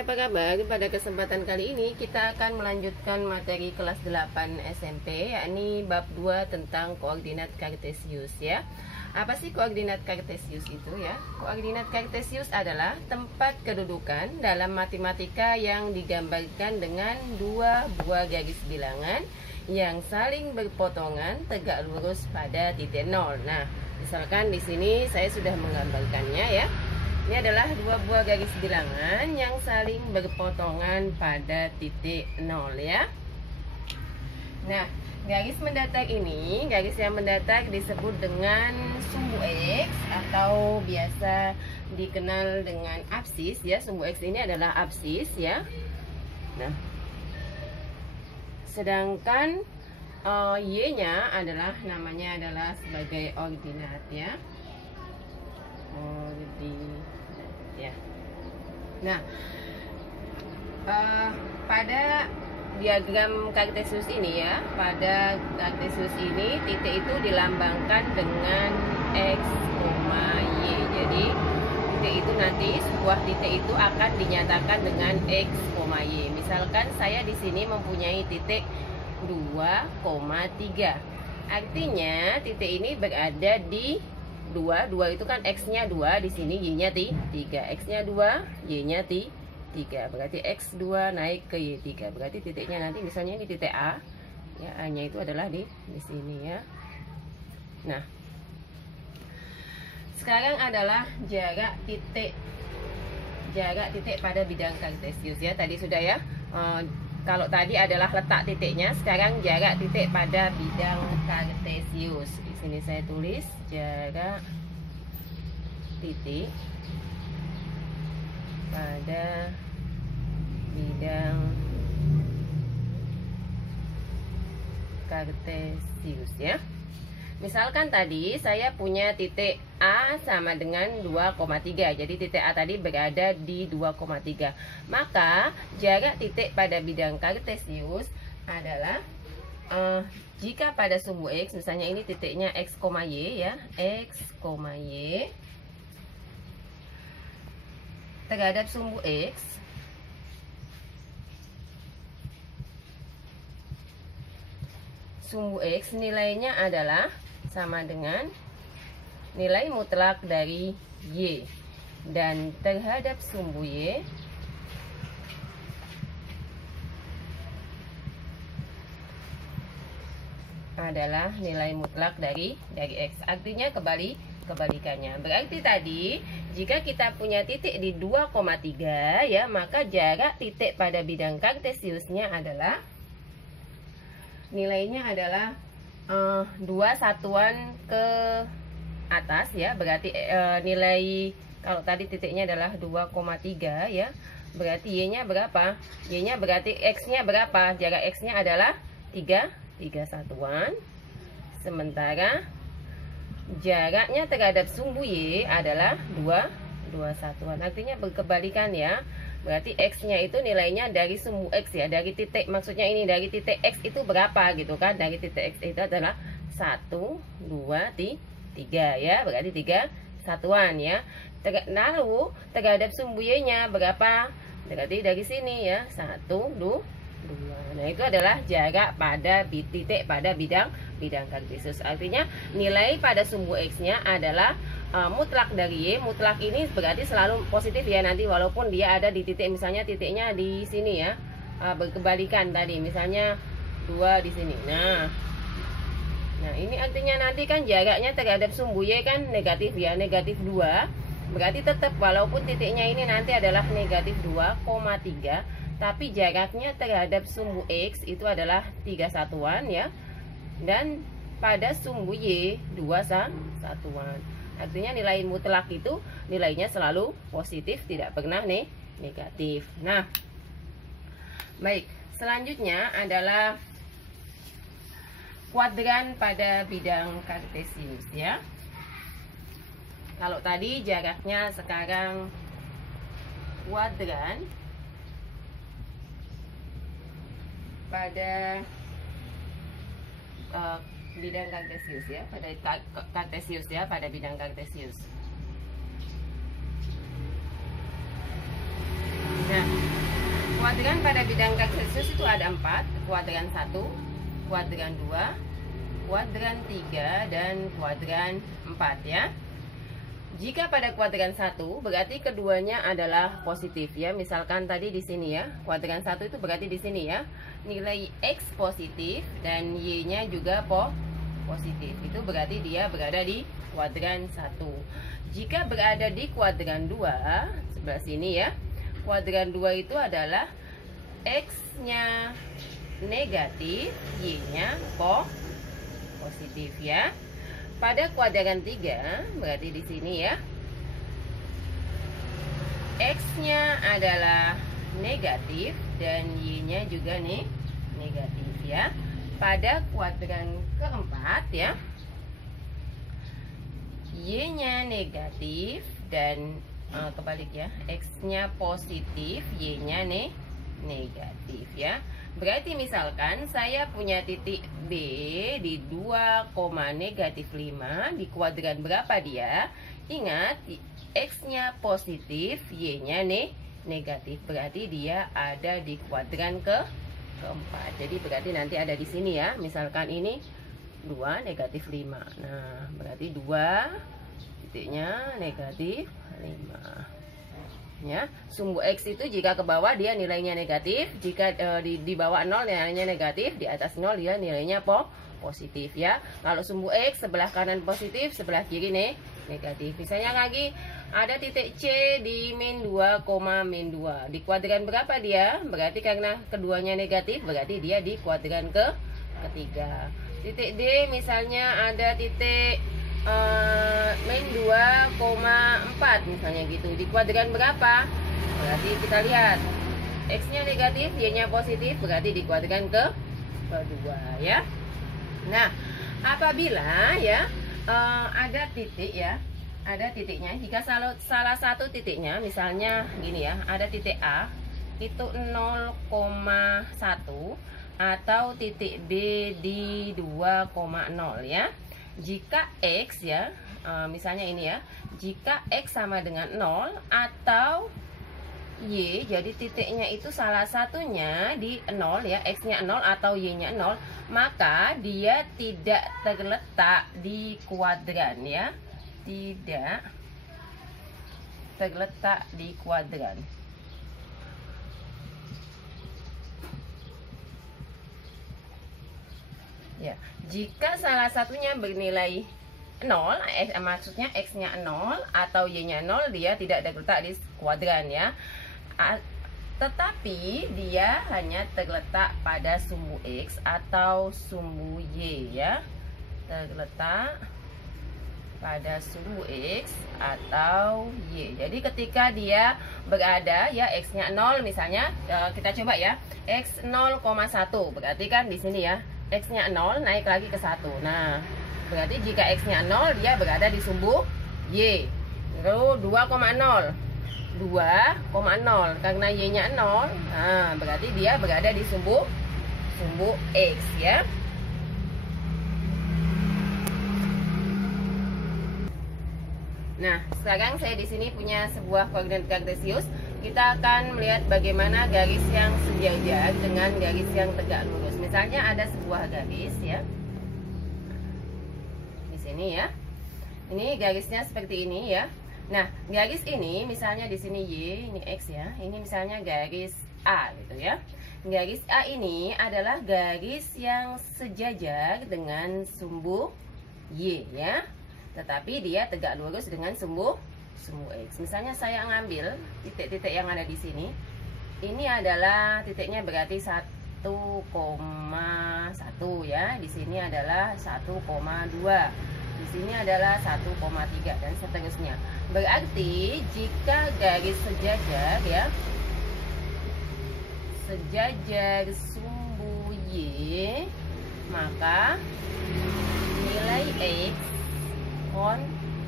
apa kabar? Pada kesempatan kali ini kita akan melanjutkan materi kelas 8 SMP, yakni bab 2 tentang koordinat kartesius ya. Apa sih koordinat kartesius itu ya? Koordinat kartesius adalah tempat kedudukan dalam matematika yang digambarkan dengan dua buah garis bilangan yang saling berpotongan tegak lurus pada titik nol. Nah, misalkan di sini saya sudah menggambarkannya ya. Ini adalah dua buah garis bilangan yang saling berpotongan pada titik nol ya. Nah, garis mendatar ini, garis yang mendatar disebut dengan sumbu X atau biasa dikenal dengan absis ya. Sumbu X ini adalah absis ya. Nah, sedangkan Y-nya adalah namanya adalah sebagai ordinat ya. Ya. Nah, pada diagram kartesius ini ya, pada kartesius ini titik itu dilambangkan dengan X, Y. Jadi titik itu nanti sebuah titik itu akan dinyatakan dengan X, Y. Misalkan saya di sini mempunyai titik 2,3. Artinya titik ini berada di 2 itu kan X-nya 2, di sini Y-nya 3. X-nya 2, Y-nya 3. Berarti X2 naik ke Y3. Berarti titiknya nanti misalnya ini titik A. Ya, A-nya itu adalah di sini ya. Nah, sekarang adalah jarak titik pada bidang kartesius ya. Tadi sudah ya. Kalau tadi adalah letak titiknya, sekarang jarak titik pada bidang kartesius. Di sini saya tulis jarak titik pada bidang kartesius ya. Misalkan tadi saya punya titik A sama dengan 2,3. Jadi titik A tadi berada di 2,3. Maka jarak titik pada bidang kartesius adalah jika pada sumbu X, misalnya ini titiknya X, Y ya, X, Y terhadap sumbu X, sumbu X nilainya adalah sama dengan nilai mutlak dari Y, dan terhadap sumbu Y adalah nilai mutlak dari X. Artinya kebalikannya. Berarti tadi jika kita punya titik di 2,3 ya, maka jarak titik pada bidang kartesiusnya adalah nilainya adalah 2 satuan ke atas ya. Berarti nilai kalau tadi titiknya adalah 2,3 ya. Berarti Y-nya berapa? Y-nya berarti X-nya berapa? Jarak X-nya adalah 3 satuan. Sementara jaraknya terhadap sumbu Y adalah 2 satuan. Artinya berkebalikan ya. Berarti X-nya itu nilainya dari sumbu X ya, dari titik, maksudnya ini dari titik X itu berapa gitu kan. Dari titik X itu adalah 1, 2, 3 ya. Berarti 3 satuan ya. Lalu terhadap sumbu Y-nya berapa? Berarti dari sini ya, 1, 2. Nah, itu adalah jarak pada titik pada bidang kartesius. Artinya nilai pada sumbu X-nya adalah mutlak dari Y. Mutlak ini berarti selalu positif ya nanti, walaupun dia ada di titik, misalnya titiknya di sini ya, berkebalikan tadi misalnya 2 di sini. Nah ini artinya nanti kan jaraknya terhadap sumbu Y kan negatif ya, negatif 2. Berarti tetap walaupun titiknya ini nanti adalah negatif 2,3, tapi jaraknya terhadap sumbu X itu adalah 3 satuan ya. Dan pada sumbu Y 2 satuan. Artinya nilai mutlak itu nilainya selalu positif, tidak pernah negatif. Nah, baik, selanjutnya adalah kuadran pada bidang kartesius ya. Kalau tadi jaraknya, sekarang kuadran pada bidang kartesius ya, pada kartesius ya, pada bidang kartesius. Nah, Kuadran pada bidang Celsius itu ada 4, kuadran 1, kuadran 2, kuadran 3, dan kuadran 4 ya. Jika pada kuadran 1 berarti keduanya adalah positif ya. Misalkan tadi di sini ya, kuadran 1 itu berarti di sini ya, nilai X positif dan Y-nya juga positif. Itu berarti dia berada di kuadran 1. Jika berada di kuadran 2, sebelah sini ya, kuadran 2 itu adalah X-nya negatif, Y-nya positif ya. Pada kuadran 3 berarti di sini ya, X-nya adalah negatif dan Y-nya juga nih negatif ya. Pada kuadran keempat ya, Y-nya negatif dan kebalik ya, X-nya positif, Y-nya negatif ya. Berarti misalkan saya punya titik B di 2, negatif 5, di kuadran berapa dia? Ingat, X-nya positif, Y-nya negatif. Berarti dia ada di kuadran keempat. Jadi berarti nanti ada di sini ya. Misalkan ini 2, negatif 5. Nah, berarti 2 titiknya negatif 5. Ya, sumbu X itu jika ke bawah dia nilainya negatif, jika di bawah 0 nilainya negatif, di atas 0 dia nilainya positif ya. Kalau sumbu X sebelah kanan positif, sebelah kiri negatif. Misalnya lagi ada titik C di min 2, min 2. Di kuadran berapa dia? Berarti karena keduanya negatif, berarti dia di kuadran ketiga. Titik D misalnya ada titik min 2,4 misalnya gitu, di kuadran berapa? Berarti kita lihat X-nya negatif, Y-nya positif, berarti di kuadran kedua ya. Nah, apabila ya ada titik ya, ada titiknya, jika salah satu titiknya misalnya gini ya, ada titik A itu 0,1 atau titik B di 2,0 ya. Jika X ya, misalnya ini ya, jika X sama dengan 0 atau Y, jadi titiknya itu salah satunya di 0 ya, X-nya 0 atau Y-nya 0, maka dia tidak terletak di kuadran ya, tidak terletak di kuadran. Ya, jika salah satunya bernilai 0, maksudnya X-nya 0 atau Y-nya 0, dia tidak terletak di kuadran ya. Tetapi dia hanya terletak pada sumbu X atau sumbu Y ya. Terletak pada sumbu X atau Y. Jadi ketika dia berada ya, X-nya 0 misalnya, kita coba ya, X 0,1, berarti kan di sini ya, X-nya 0 naik lagi ke 1. Nah, berarti jika X-nya 0 dia berada di sumbu Y. Lalu 2,0 karena Y-nya 0. Nah, berarti dia berada di sumbu X ya. Nah, sekarang saya di sini punya sebuah koordinat kartesius. Kita akan melihat bagaimana garis yang sejajar dengan garis yang tegak lurus. Misalnya ada sebuah garis ya, di sini ya. Ini garisnya seperti ini ya. Nah, garis ini misalnya di sini Y, ini X ya. Ini misalnya garis A gitu ya. Garis A ini adalah garis yang sejajar dengan sumbu Y ya. Tetapi dia tegak lurus dengan sumbu X. Misalnya saya ngambil titik-titik yang ada di sini. Ini adalah titiknya berarti 1,1 ya. Di sini adalah 1,2. Di sini adalah 1,3 dan seterusnya. Berarti jika garis sejajar ya, sejajar sumbu Y, maka nilai X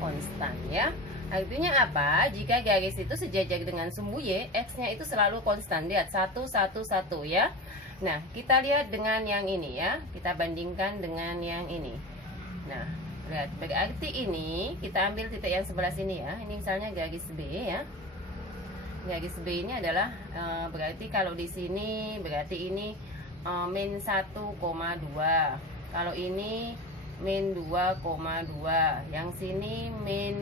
konstan ya. Artinya apa? Jika garis itu sejajar dengan sumbu Y, X-nya itu selalu konstan. Lihat 1, 1, 1 ya. Nah, kita lihat dengan yang ini ya. Kita bandingkan dengan yang ini. Nah, lihat, berarti ini kita ambil titik yang sebelah sini ya. Ini misalnya garis B ya. garis B ini adalah berarti kalau di sini berarti ini min 1,2. Kalau ini min 2,2. Yang sini min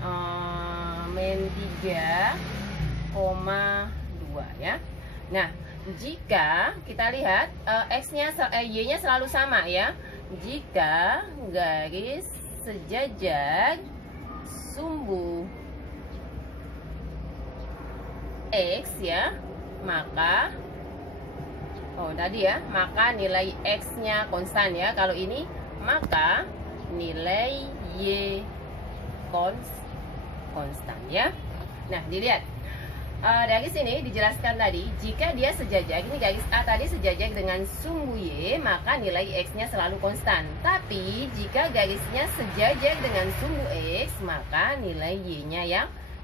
3,2 ya. Nah, jika kita lihat x-nya y-nya selalu sama ya. Jika garis sejajar sumbu X ya, maka tadi ya, maka nilai X-nya konstan ya. Kalau ini maka nilai Y konstan ya. Nah, dilihat dari sini dijelaskan tadi, jika dia sejajar, ini garis A tadi sejajar dengan sumbu Y, maka nilai X-nya selalu konstan. Tapi jika garisnya sejajar dengan sumbu X, maka nilai Y-nya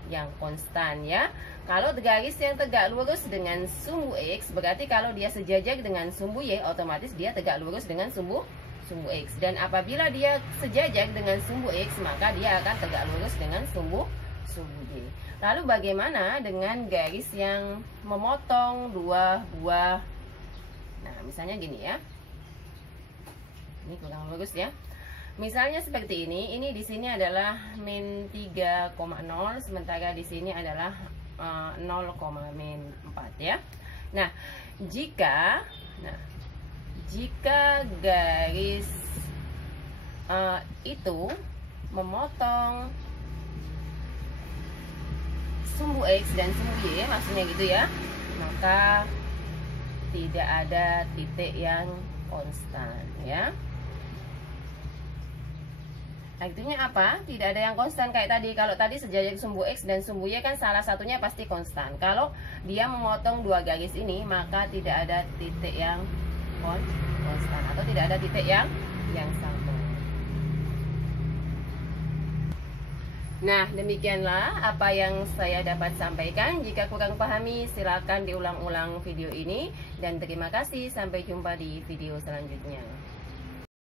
yang konstan ya. Kalau garis yang tegak lurus dengan sumbu X, berarti kalau dia sejajar dengan sumbu Y, otomatis dia tegak lurus dengan sumbu X. Dan apabila dia sejajar dengan sumbu X, maka dia akan tegak lurus dengan sumbu Y. Lalu bagaimana dengan garis yang memotong dua buah? Nah, misalnya gini ya. Ini kurang lurus ya. Misalnya seperti ini di sini adalah min 3,0, sementara di sini adalah 0,4 ya. Nah, jika garis itu memotong sumbu X dan sumbu Y, maksudnya gitu ya, maka tidak ada titik yang konstan ya. Artinya apa? Tidak ada yang konstan kayak tadi. Kalau tadi sejajar sumbu X dan sumbu Y kan salah satunya pasti konstan. Kalau dia memotong dua garis ini, maka tidak ada titik yang konstan atau tidak ada titik yang sama. Nah, demikianlah apa yang saya dapat sampaikan. Jika kurang pahami, silakan diulang-ulang video ini. Dan terima kasih, sampai jumpa di video selanjutnya.